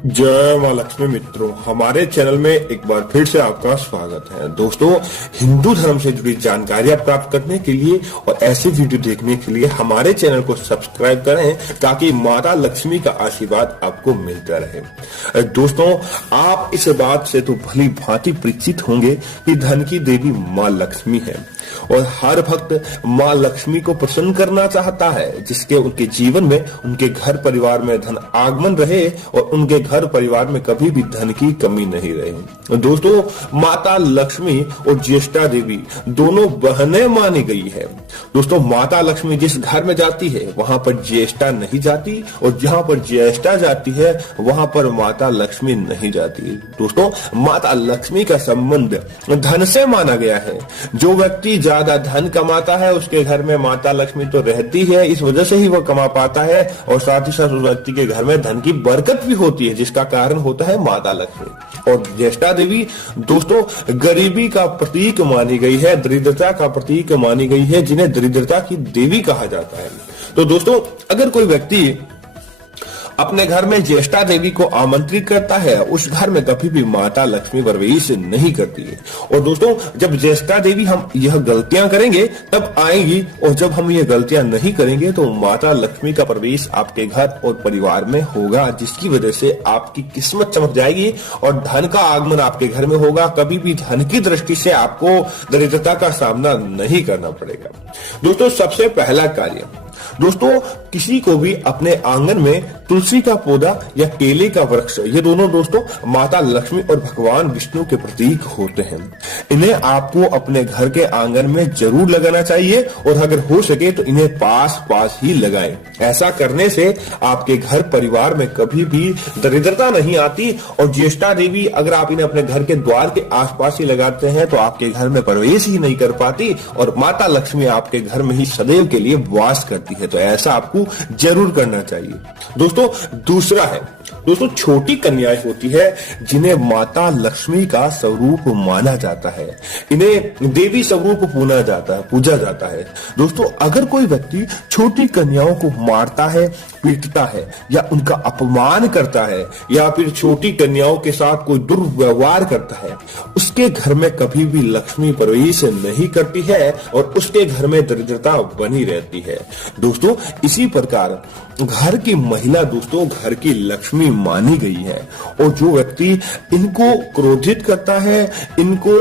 जय माँ लक्ष्मी मित्रों, हमारे चैनल में एक बार फिर से आपका स्वागत है। दोस्तों, हिंदू धर्म से जुड़ी जानकारियां प्राप्त करने के लिए और ऐसे वीडियो देखने के लिए हमारे चैनल को सब्सक्राइब करें ताकि माता लक्ष्मी का आशीर्वाद आपको मिलता रहे। दोस्तों, आप इस बात से तो भली भांति परिचित होंगे कि धन की देवी माँ लक्ष्मी है और हर भक्त माँ लक्ष्मी को प्रसन्न करना चाहता है, जिसके उनके जीवन में, उनके घर परिवार में धन आगमन रहे और उनके घर परिवार में कभी भी धन की कमी नहीं रहे। दोस्तों, माता लक्ष्मी और ज्येष्ठा देवी दोनों बहनें मानी गई है। दोस्तों, माता लक्ष्मी जिस घर में जाती है वहां पर ज्येष्ठा नहीं जाती और जहां पर ज्येष्ठा जाती है वहां पर माता लक्ष्मी नहीं जाती। दोस्तों, माता लक्ष्मी का संबंध धन से माना गया है। जो व्यक्ति ज्यादा धन कमाता है उसके घर में माता लक्ष्मी तो रहती है, इस वजह से ही वह कमा पाता है और साथ ही साथ उस व्यक्ति के घर में धन की बरकत भी होती है, जिसका कारण होता है माता लक्ष्मी। और ज्येष्ठा देवी दोस्तों गरीबी का प्रतीक मानी गई है, दरिद्रता का प्रतीक मानी गई है, जिन्हें दरिद्रता की देवी कहा जाता है। तो दोस्तों, अगर कोई व्यक्ति अपने घर में ज्येष्ठा देवी को आमंत्रित करता है, उस घर में कभी भी माता लक्ष्मी प्रवेश नहीं करती है। और दोस्तों, जब ज्येष्ठा देवी हम यह गलतियां करेंगे तब आएंगी और जब हम ये गलतियां नहीं करेंगे तो माता लक्ष्मी का प्रवेश आपके घर और परिवार में होगा, जिसकी वजह से आपकी किस्मत चमक जाएगी और धन का आगमन आपके घर में होगा। कभी भी धन की दृष्टि से आपको दरिद्रता का सामना नहीं करना पड़ेगा। दोस्तों, सबसे पहला कार्य, दोस्तों किसी को भी अपने आंगन में तुलसी का पौधा या केले का वृक्ष, ये दोनों दोस्तों माता लक्ष्मी और भगवान विष्णु के प्रतीक होते हैं। इन्हें आपको अपने घर के आंगन में जरूर लगाना चाहिए और अगर हो सके तो इन्हें पास पास ही लगाएं। ऐसा करने से आपके घर परिवार में कभी भी दरिद्रता नहीं आती और ज्येष्ठा देवी अगर आप इन्हें अपने घर के द्वार के आसपास ही लगाते हैं तो आपके घर में प्रवेश ही नहीं कर पाती और माता लक्ष्मी आपके घर में ही सदैव के लिए वास करती है। तो ऐसा आपको जरूर करना चाहिए। दोस्तों, दूसरा है, दोस्तों छोटी कन्याएं होती है जिन्हें माता लक्ष्मी का स्वरूप माना जाता है, इन्हें देवी स्वरूप पूजा जाता है। दोस्तों, अगर कोई व्यक्ति छोटी कन्याओं को मारता है, पीटता है या उनका अपमान करता है या फिर छोटी कन्याओं के साथ कोई दुर्व्यवहार करता है, उसके घर में कभी भी लक्ष्मी प्रवेश नहीं करती है और उसके घर में दरिद्रता बनी रहती है। दोस्तों, इसी प्रकार घर की महिला दोस्तों घर की लक्ष्मी मानी गई है और जो व्यक्ति इनको क्रोधित करता है, इनको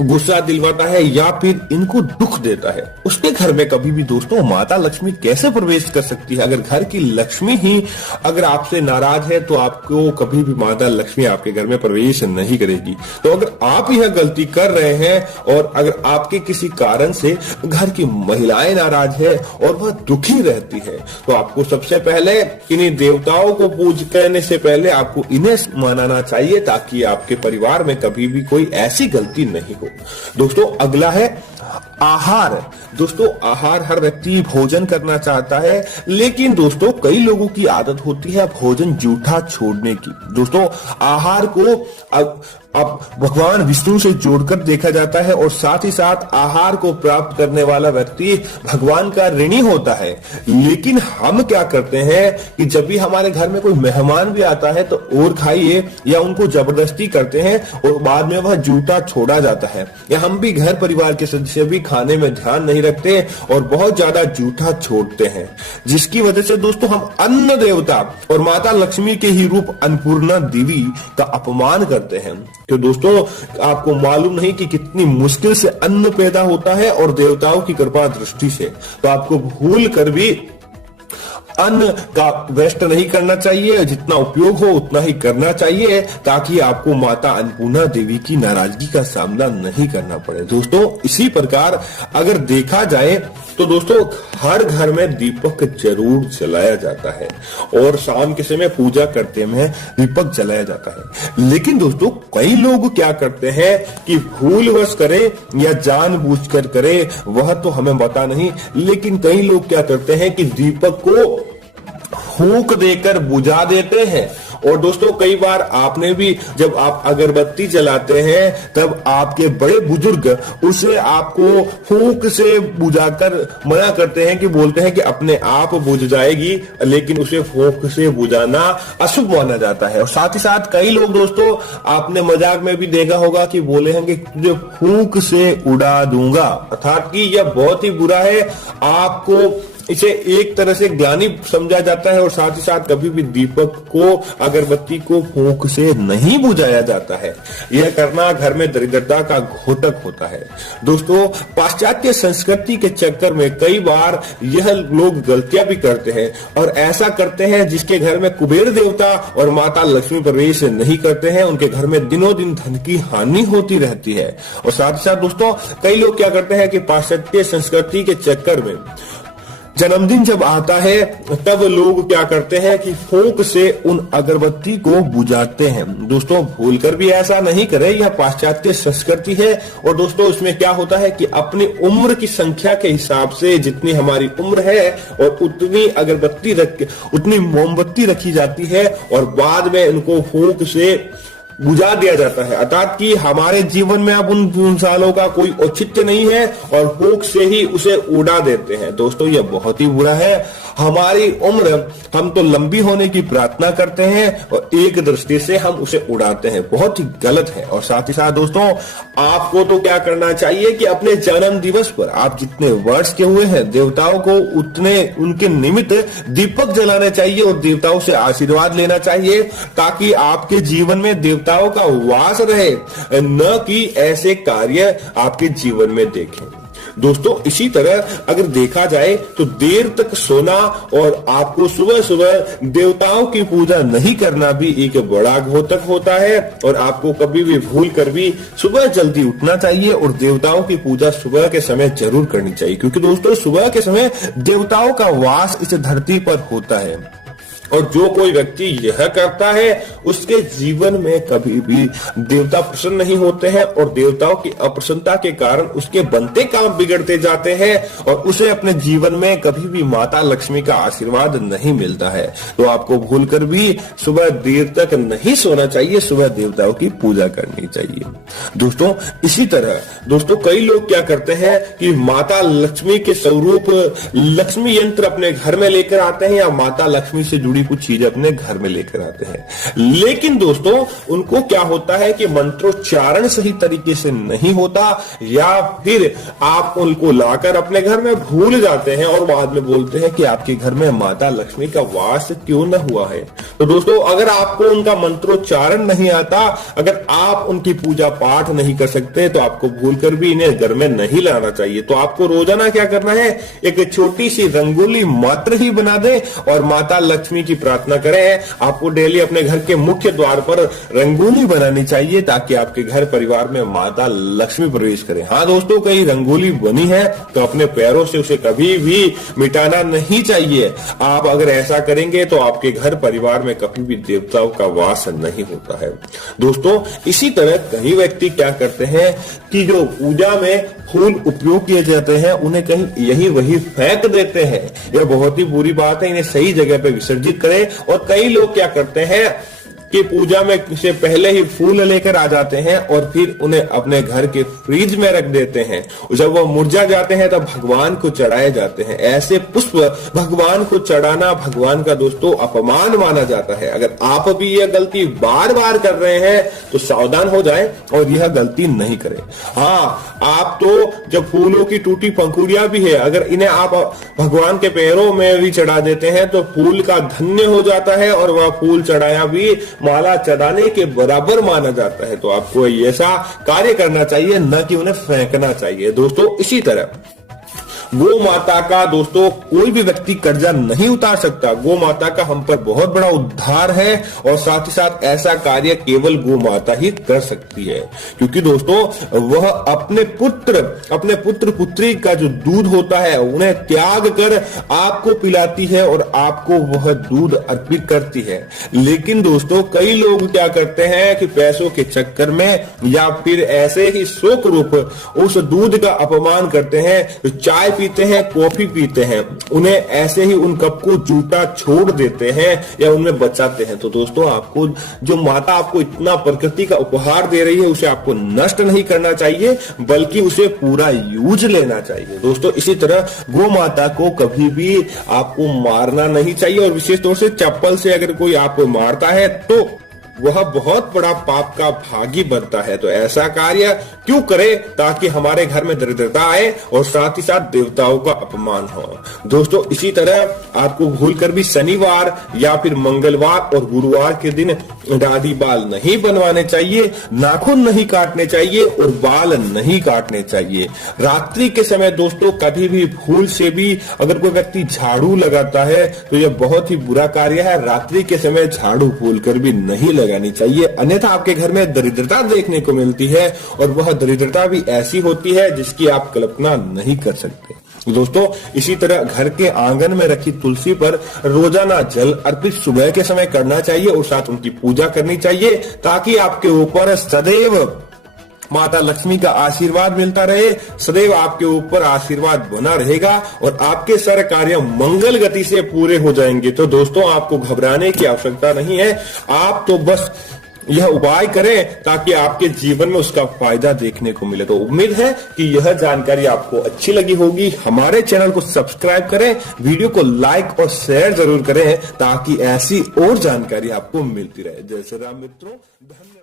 गुस्सा दिलवाता है या फिर इनको दुख देता है, उसके घर में कभी भी दोस्तों माता लक्ष्मी कैसे प्रवेश कर सकती है। अगर घर की लक्ष्मी ही अगर आपसे नाराज है तो आपको कभी भी माता लक्ष्मी आपके घर में प्रवेश नहीं करेगी। तो अगर आप यह गलती कर रहे हैं और अगर आपके किसी कारण से घर की महिलाएं नाराज है और वह दुखी रहती है तो आपको सबसे पहले इन्हीं देवताओं को पूज करने से पहले आपको इन्हें मनाना चाहिए ताकि आपके परिवार में कभी भी कोई ऐसी गलती नहीं हो। दोस्तों, अगला है आहार। दोस्तों, आहार हर व्यक्ति भोजन करना चाहता है, लेकिन दोस्तों कई लोगों की आदत होती है भोजन जूठा छोड़ने की। दोस्तों, आहार को अब भगवान विष्णु से जोड़कर देखा जाता है और साथ ही साथ आहार को प्राप्त करने वाला व्यक्ति भगवान का ऋणी होता है। लेकिन हम क्या करते हैं कि जब भी हमारे घर में कोई मेहमान भी आता है तो और खाइए या उनको जबरदस्ती करते हैं और बाद में वह जूठा छोड़ा जाता है, या हम भी घर परिवार के सदस्य भी खाने में ध्यान नहीं रखते और बहुत ज्यादा जूठा छोड़ते हैं, जिसकी वजह से दोस्तों हम अन्न देवता और माता लक्ष्मी के ही रूप अन्नपूर्णा देवी का अपमान करते हैं। तो दोस्तों, आपको मालूम नहीं कि कितनी मुश्किल से अन्न पैदा होता है और देवताओं की कृपा दृष्टि से, तो आपको भूल कर भी अन्न का वेस्ट नहीं करना चाहिए, जितना उपयोग हो उतना ही करना चाहिए ताकि आपको माता अन्नपूर्णा देवी की नाराजगी का सामना नहीं करना पड़े। दोस्तों, इसी प्रकार अगर देखा जाए तो दोस्तों हर घर में दीपक जरूर जलाया जाता है और शाम के समय पूजा करते में दीपक जलाया जाता है। लेकिन दोस्तों कई लोग क्या करते हैं कि भूलवश करें या जानबूझकर करें वह तो हमें पता नहीं, लेकिन कई लोग क्या करते हैं कि दीपक को फूंक देकर बुझा देते हैं और दोस्तों कई बार आपने भी जब आप अगरबत्ती जलाते हैं तब आपके बड़े बुजुर्ग उसे आपको फूंक से बुझाकर मना करते हैं, कि बोलते हैं कि अपने आप बुझ जाएगी, लेकिन उसे फूंक से बुझाना अशुभ माना जाता है। और साथ ही साथ कई लोग दोस्तों आपने मजाक में भी देखा होगा कि बोले हैं कि तुझे फूंक से उड़ा दूंगा, अर्थात कि यह बहुत ही बुरा है। आपको इसे एक तरह से ज्ञानी समझा जाता है और साथ ही साथ कभी भी दीपक को, अगरबत्ती को फूंक से नहीं बुझाया जाता है। यह करना घर में दरिद्रता का घोतक होता है। दोस्तों पाश्चात्य संस्कृति के चक्कर में कई बार यह लोग गलतियां भी करते हैं और ऐसा करते हैं जिसके घर में कुबेर देवता और माता लक्ष्मी प्रवेश नहीं करते हैं, उनके घर में दिनों दिन धन की हानि होती रहती है। और साथ ही साथ दोस्तों कई लोग क्या करते हैं कि पाश्चात्य संस्कृति के चक्कर में जन्मदिन जब आता है तब लोग क्या करते हैं कि फूंक से उन अगरबत्ती को बुझाते हैं। दोस्तों भूलकर भी ऐसा नहीं करें, यह पाश्चात्य संस्कृति है। और दोस्तों इसमें क्या होता है कि अपनी उम्र की संख्या के हिसाब से जितनी हमारी उम्र है और उतनी अगरबत्ती उतनी मोमबत्ती रखी जाती है और बाद में उनको फूंक से बुझा दिया जाता है, अर्थात कि हमारे जीवन में अब उन सालों का कोई औचित्य नहीं है और फूंक से ही उसे उड़ा देते हैं। दोस्तों यह बहुत ही बुरा है। हमारी उम्र हम तो लंबी होने की प्रार्थना करते हैं और एक दृष्टि से हम उसे उड़ाते हैं, बहुत ही गलत है। और साथ ही साथ दोस्तों आपको तो क्या करना चाहिए कि अपने जन्म दिवस पर आप जितने वर्ष के हुए हैं देवताओं को उतने उनके निमित्त दीपक जलाने चाहिए और देवताओं से आशीर्वाद लेना चाहिए, ताकि आपके जीवन में देवताओं का वास रहे, न कि ऐसे कार्य आपके जीवन में देखें। दोस्तों इसी तरह अगर देखा जाए तो देर तक सोना और आपको सुबह सुबह देवताओं की पूजा नहीं करना भी एक बड़ा घातक होता है। और आपको कभी भी भूल कर भी सुबह जल्दी उठना चाहिए और देवताओं की पूजा सुबह के समय जरूर करनी चाहिए, क्योंकि दोस्तों सुबह के समय देवताओं का वास इस धरती पर होता है। और जो कोई व्यक्ति यह करता है उसके जीवन में कभी भी देवता प्रसन्न नहीं होते हैं और देवताओं की अप्रसन्नता के कारण उसके बनते काम बिगड़ते जाते हैं और उसे अपने जीवन में कभी भी माता लक्ष्मी का आशीर्वाद नहीं मिलता है। तो आपको भूलकर भी सुबह देर तक नहीं सोना चाहिए, सुबह देवताओं की पूजा करनी चाहिए। दोस्तों इसी तरह दोस्तों कई लोग क्या करते हैं कि माता लक्ष्मी के स्वरूप लक्ष्मी यंत्र अपने घर में लेकर आते हैं या माता लक्ष्मी से जुड़ी कुछ चीजें अपने घर में लेकर आते हैं, लेकिन दोस्तों उनको क्या होता है कि मंत्रोच्चारण सही तरीके से नहीं होता या फिर आप उनको लाकर अपने घर में भूल जाते हैं और बाद में बोलते हैं कि आपके घर में माता लक्ष्मी का वास क्यों न हुआ है। तो दोस्तों अगर आपको उनका मंत्रोच्चारण नहीं आता, अगर आप उनकी पूजा पाठ नहीं कर सकते, तो आपको भूलकर भी इन्हें घर में नहीं लाना चाहिए। तो आपको रोजाना क्या करना है, एक छोटी सी रंगोली मात्र ही बना दे और माता लक्ष्मी की प्रार्थना करें। आपको डेली अपने घर के मुख्य द्वार पर रंगोली बनानी चाहिए ताकि आपके घर परिवार में माता लक्ष्मी प्रवेश करें। हाँ दोस्तों कहीं रंगोली बनी है तो अपने पैरों से उसे कभी भी मिटाना नहीं चाहिए। आप अगर ऐसा करेंगे तो आपके घर परिवार में कभी भी देवताओं का वास नहीं होता है। दोस्तों इसी तरह कई व्यक्ति क्या करते हैं कि जो पूजा में फूल उपयोग किए जाते हैं उन्हें कहीं यही वही फेंक देते हैं। यह बहुत ही बुरी बात है, इन्हें सही जगह पे विसर्जित करें। और कई लोग क्या करते हैं कि पूजा में से पहले ही फूल लेकर आ जाते हैं और फिर उन्हें अपने घर के फ्रिज में रख देते हैं। जब वो मुरझा जाते हैं तब भगवान को चढ़ाए जाते हैं। ऐसे पुष्प भगवान को चढ़ाना भगवान का दोस्तों अपमान माना जाता है। अगर आप भी यह गलती बार बार कर रहे हैं तो सावधान हो जाएं और यह गलती नहीं करें। हाँ आप तो जब फूलों की टूटी पंखुड़ियां भी है, अगर इन्हें आप भगवान के पैरों में भी चढ़ा देते हैं तो फूल का धन्य हो जाता है और वह फूल चढ़ाया भी माला चढ़ाने के बराबर माना जाता है। तो आपको ऐसा कार्य करना चाहिए, न कि उन्हें फेंकना चाहिए। दोस्तों इसी तरह गौ माता का दोस्तों कोई भी व्यक्ति कर्जा नहीं उतार सकता। गौ माता का हम पर बहुत बड़ा उद्धार है और साथ ही साथ ऐसा कार्य केवल गौ माता ही कर सकती है, क्योंकि दोस्तों वह अपने पुत्र पुत्री का जो दूध होता है उन्हें त्याग कर आपको पिलाती है और आपको वह दूध अर्पित करती है। लेकिन दोस्तों कई लोग क्या करते हैं कि पैसों के चक्कर में या फिर ऐसे ही शौक रूप उस दूध का अपमान करते हैं। चाय पीते हैं, कॉफी पीते हैं, उन्हें ऐसे ही उन कप को जूठा छोड़ देते हैं या उनमें बचाते हैं। तो दोस्तों, आपको जो माता आपको इतना प्रकृति का उपहार दे रही है उसे आपको नष्ट नहीं करना चाहिए, बल्कि उसे पूरा यूज लेना चाहिए। दोस्तों, इसी तरह गौ माता को कभी भी आपको मारना नहीं चाहिए, और विशेष तौर से चप्पल से अगर कोई आपको मारता है तो वह बहुत बड़ा पाप का भागी बनता है। तो ऐसा कार्य क्यों करे, ताकि हमारे घर में दरिद्रता आए और साथ ही साथ देवताओं का अपमान हो। दोस्तों, इसी तरह आपको भूलकर भी शनिवार या फिर मंगलवार और गुरुवार के दिन दाढ़ी बाल नहीं बनवाने चाहिए, नाखून नहीं काटने चाहिए और बाल नहीं काटने चाहिए। रात्रि के समय दोस्तों, कभी भी भूल से भी अगर कोई व्यक्ति झाड़ू लगाता है तो यह बहुत ही बुरा कार्य है। रात्रि के समय झाड़ू भूलकर भी नहीं लगानी चाहिए, अन्यथा आपके घर में दरिद्रता देखने को मिलती है, और वह दरिद्रता भी ऐसी होती है जिसकी आप कल्पना नहीं कर सकते। दोस्तों, इसी तरह घर के आंगन में रखी तुलसी पर रोजाना जल अर्पित सुबह के समय करना चाहिए और साथ उनकी पूजा करनी चाहिए, ताकि आपके ऊपर सदैव माता लक्ष्मी का आशीर्वाद मिलता रहे, सदैव आपके ऊपर आशीर्वाद बना रहेगा और आपके सारे कार्य मंगल गति से पूरे हो जाएंगे। तो दोस्तों, आपको घबराने की आवश्यकता नहीं है, आप तो बस यह उपाय करें ताकि आपके जीवन में उसका फायदा देखने को मिले। तो उम्मीद है कि यह जानकारी आपको अच्छी लगी होगी। हमारे चैनल को सब्सक्राइब करें, वीडियो को लाइक और शेयर जरूर करें, ताकि ऐसी और जानकारी आपको मिलती रहे। जय श्री राम मित्रों, धन्यवाद।